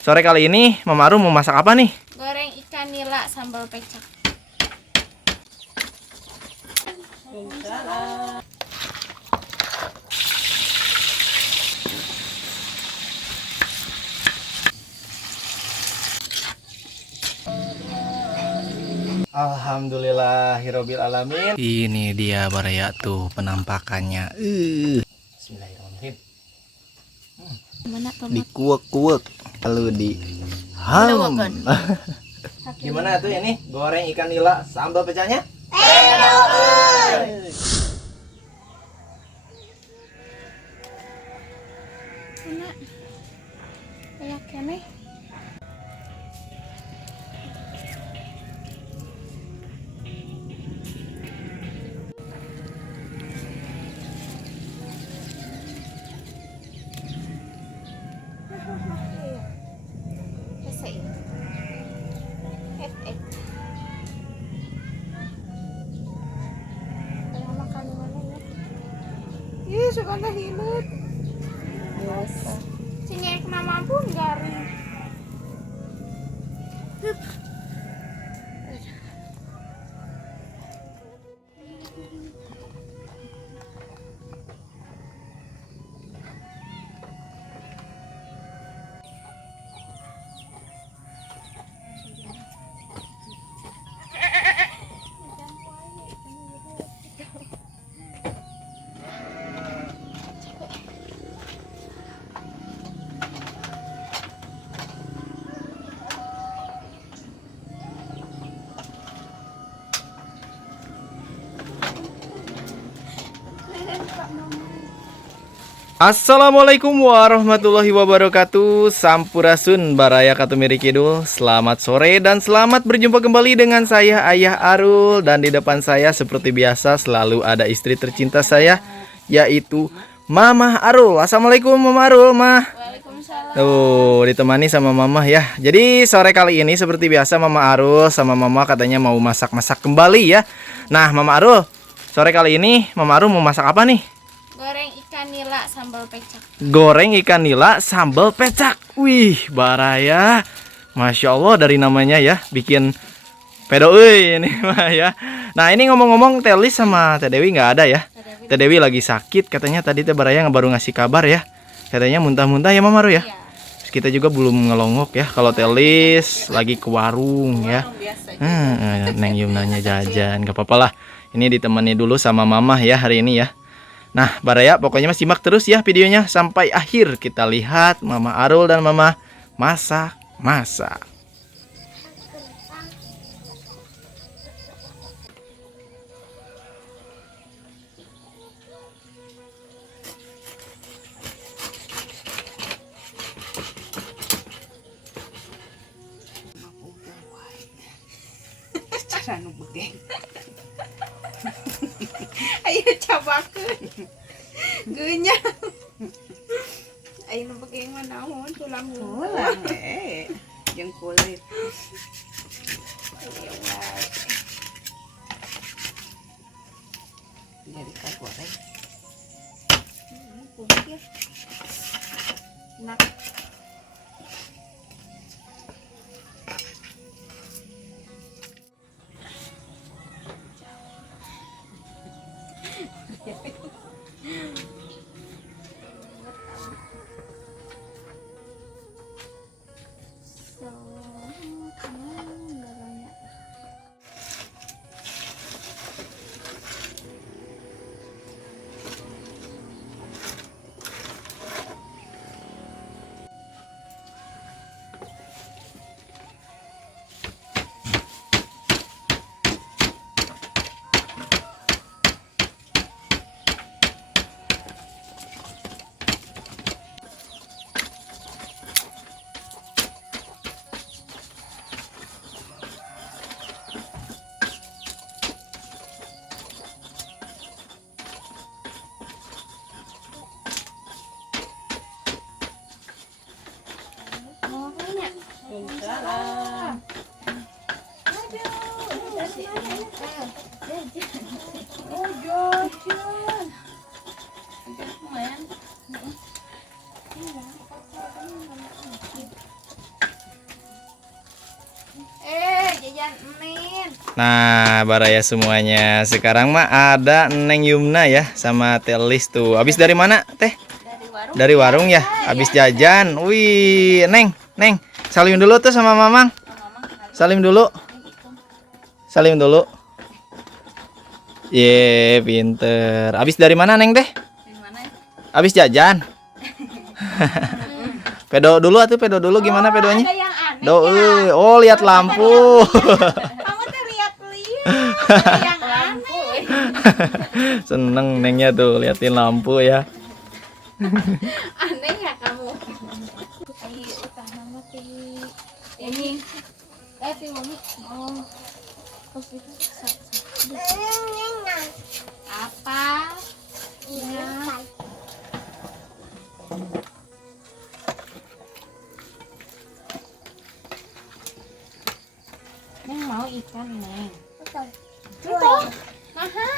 Sore kali ini Mama Arum mau masak apa nih? Goreng ikan nila sambal pecak. Alhamdulillahirobbil alamin. Ini dia Baraya tuh penampakannya. Bismillahirrahmanirrahim. Mana tomat? Dikuek-kuek lalu di Gimana tuh ini goreng ikan nila sambal pecahnya? Mana? Kayak kene. Ih, suka nggak hilut. Biasa. Cinyek nama pun garing. Assalamualaikum warahmatullahi wabarakatuh. Sampurasun Baraya Katumiri Kidul. Selamat sore dan selamat berjumpa kembali dengan saya Ayah Arul. Dan di depan saya seperti biasa selalu ada istri tercinta saya, yaitu Mama Arul. Assalamualaikum Mama Arul, Mah. Waalaikumsalam. Tuh, ditemani sama Mama ya. Jadi sore kali ini seperti biasa Mama Arul sama Mama katanya mau masak-masak kembali ya. Nah Mama Arul, sore kali ini Mama Arul mau masak apa nih? Goreng ikan nila sambal pecak. Goreng ikan nila sambal pecak. Wih, Baraya, Masya Allah dari namanya ya, bikin pedo ini mah ya. Nah ini ngomong-ngomong Telis sama Teh Dewi nggak ada ya. Teh Dewi lagi sakit katanya, tadi Teh Baraya baru ngasih kabar ya. Katanya muntah-muntah ya Mama Ru ya. Iya. Terus kita juga belum ngelongok ya. Kalau Telis lagi ke warung ya. Neng Yumnanya jajan, gak apa-apa lah. Ini ditemani dulu sama Mama ya hari ini ya. Nah Baraya pokoknya simak terus ya videonya sampai akhir. Kita lihat Mama Arul dan Mama masak. Anu begeng. Ayo cobakeun. Geunya. Ayo nu begeng mah naon tulang tulang jeung kulit. Jadi goreng. Kumpir. Nak. Jajan Emin. Nah, baraya semuanya. Sekarang mah ada Neng Yumna ya sama Telis tuh. Habis dari mana, Teh? Dari warung. Dari warung ya. Habis jajan. Wih, Neng. Salim dulu tuh sama Mamang. Salim dulu. Salim dulu. Ye, pinter. Habis dari mana, Neng Teh? Dari mana ya? Habis jajan. Pedo dulu atuh, pedo dulu gimana pedonya? Ada yang aneh Do, ya. oh lihat lampu. Kamu tuh lihat yang aneh. Seneng Nengnya tuh liatin lampu ya. Aneh ya kamu. Ayo utama mah ini. Mami. Oh. Terus itu apa? Ya. Neng mau ikan, Neng. Itu. Naha.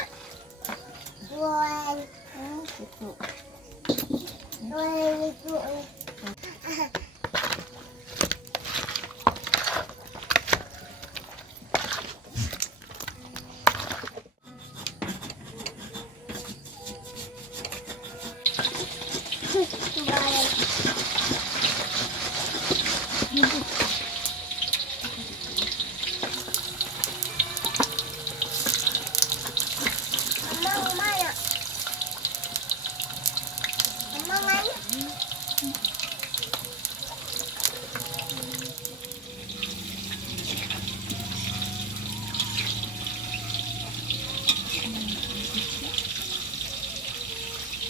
Oh, gitu.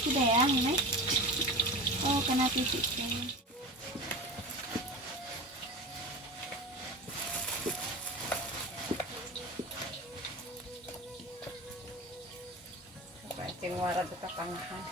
Sudah ya, Neng? Oh, kena titik. Ceng warad ke panghan.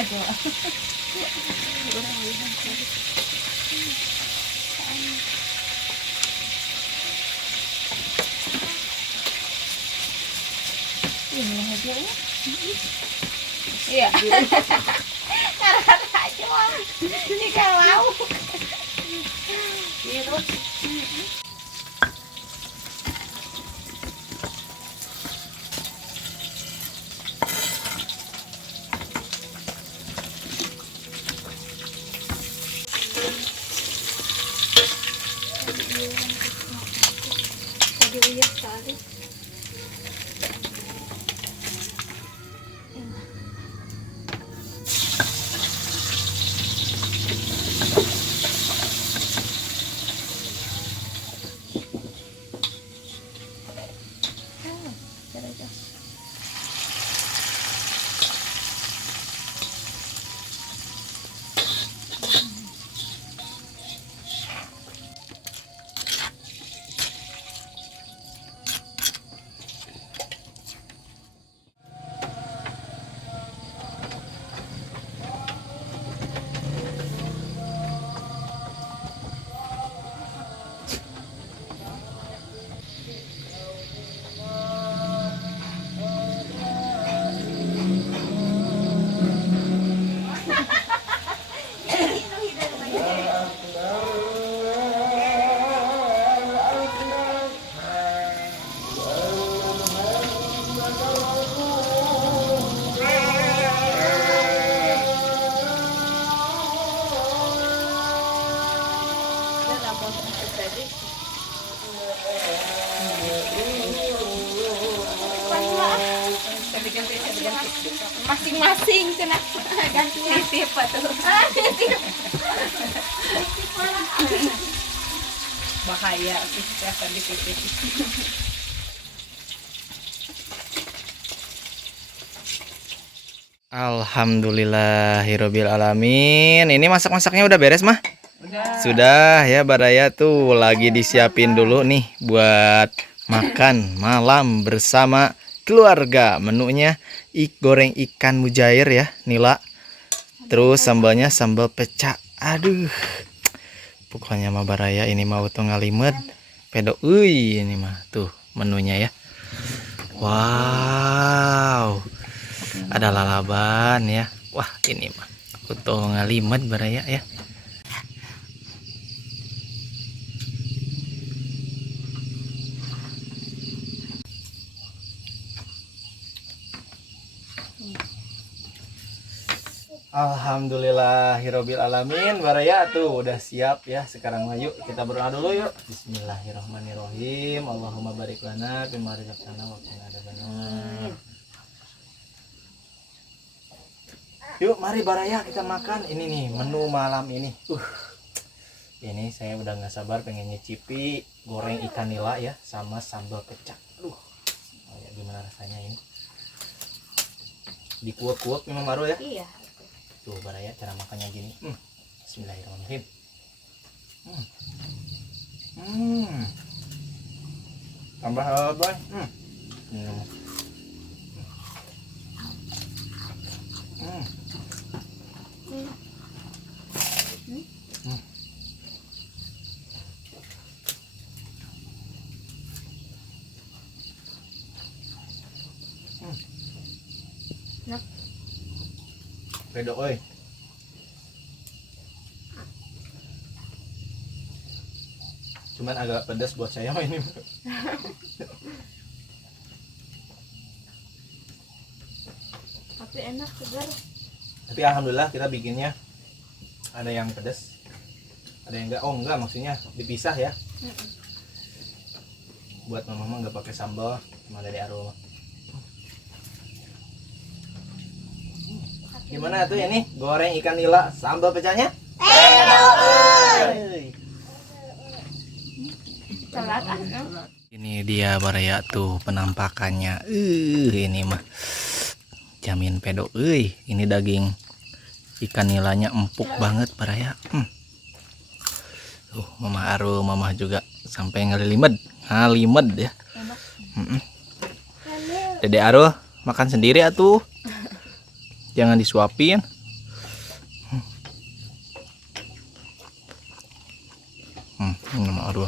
Aduh. Ini aja ya. Iya. Karena aja mah. Jika lauk. Iya terus. Tadi uyah sekali. Masing-masing cina ganti titip tuh. Titip. Bahaya sih siapa dititip. Alhamdulillahirobbil alamin. Ini masak-masaknya udah beres mah? Udah. Sudah ya, Baraya tuh lagi disiapin dulu nih buat makan malam bersama keluarga. Menunya goreng ikan mujair ya, Nila. Terus sambalnya sambal pecah. Aduh. Pokoknya mah Baraya ini mau tuh ngalimet. Pedo ini mah tuh menunya ya. Wow. Ada lalaban ya. Wah, ini mah aku tuh ngalimet Baraya ya. Alhamdulillahirobbil alamin. Baraya tuh udah siap ya. Sekarang mah yuk kita berdoa dulu yuk. Bismillahirrahmanirrahim. Allahumma barik lana bima razaqtana wa qina adzabannar. Yuk mari Baraya kita makan. Ini nih menu malam ini. Ini saya udah nggak sabar pengen nyicipi goreng ikan nila ya sama sambal kecap. Oh ya, gimana rasanya ini? Dikuak-kuak memang baru ya. Iya. Tuh Baraya cara makannya gini. Bismillahirrahmanirrahim. Tambah apa? Pedo oi. Cuman agak pedas buat saya mah ini. Tapi enak segar. Tapi alhamdulillah kita bikinnya ada yang pedas, ada yang enggak. Oh enggak, maksudnya dipisah ya. Buat mama nggak pakai sambal, cuma dari aroma. Gimana tuh ya nih goreng ikan nila sambal pecahnya? Ini dia Baraya tuh penampakannya. Ini mah jamin pedo. Ini daging ikan nilanya empuk banget Baraya. Mama Aru, mama juga sampai ngalimet ya. Dede Aru makan sendiri atuh. Jangan disuapin. Mama Aru.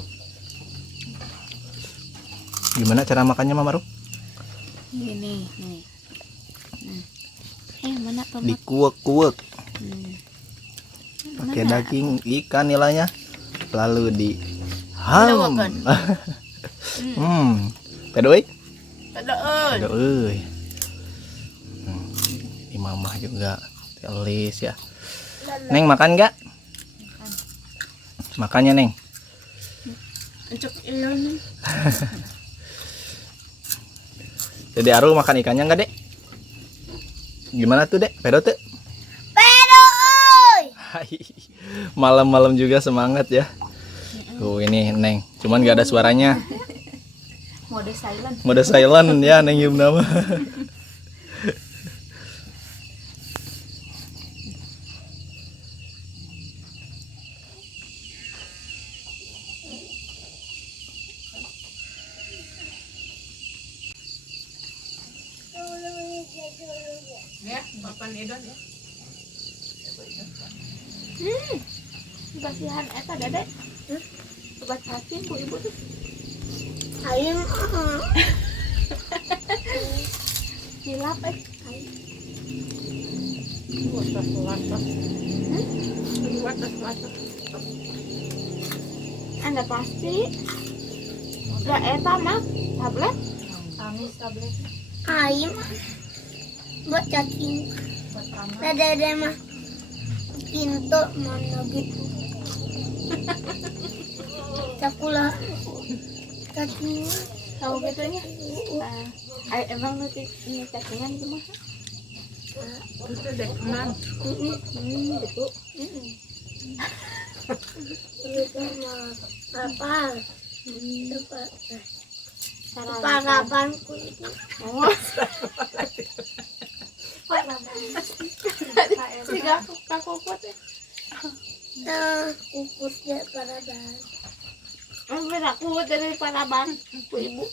Gimana cara makannya Mama Aru? Ini nih. Mana tomat? Dikuek-kuek. Pakai daging ikan nilainya lalu di ham. Pedo euy. Pedo euy. Di mamah juga telis ya. Neng makan enggak? Makannya Neng. Encok ilon. Dede Aru makan ikannya enggak, Dek? Gimana tuh, Dek? Pedo tuh? Pedo euy. Malam-malam juga semangat ya. Tuh ini Neng, cuman gak ada suaranya. Mode silent. Mode silent ya Neng Yumna mah. Ya, papan edon ya. Basihan eta Dedek. Coba cacing Bu Ibu tuh. Ayam Hilap Anda pasti ya eta mah tablet. Amis tablet. ayam buat cacing. Dede mah pintu mana gitu. Cakulah cacing. Tahu gitunya. Ay, emang nanti ini cacingan gimana? Itu deh kenal. Betul. Itu mah apa? Sarang. Parabanku itu. Oh, tiga kakukut ya. Nah, kukus dia paraban. Ang pinakukut dari paraban. Bu ibu.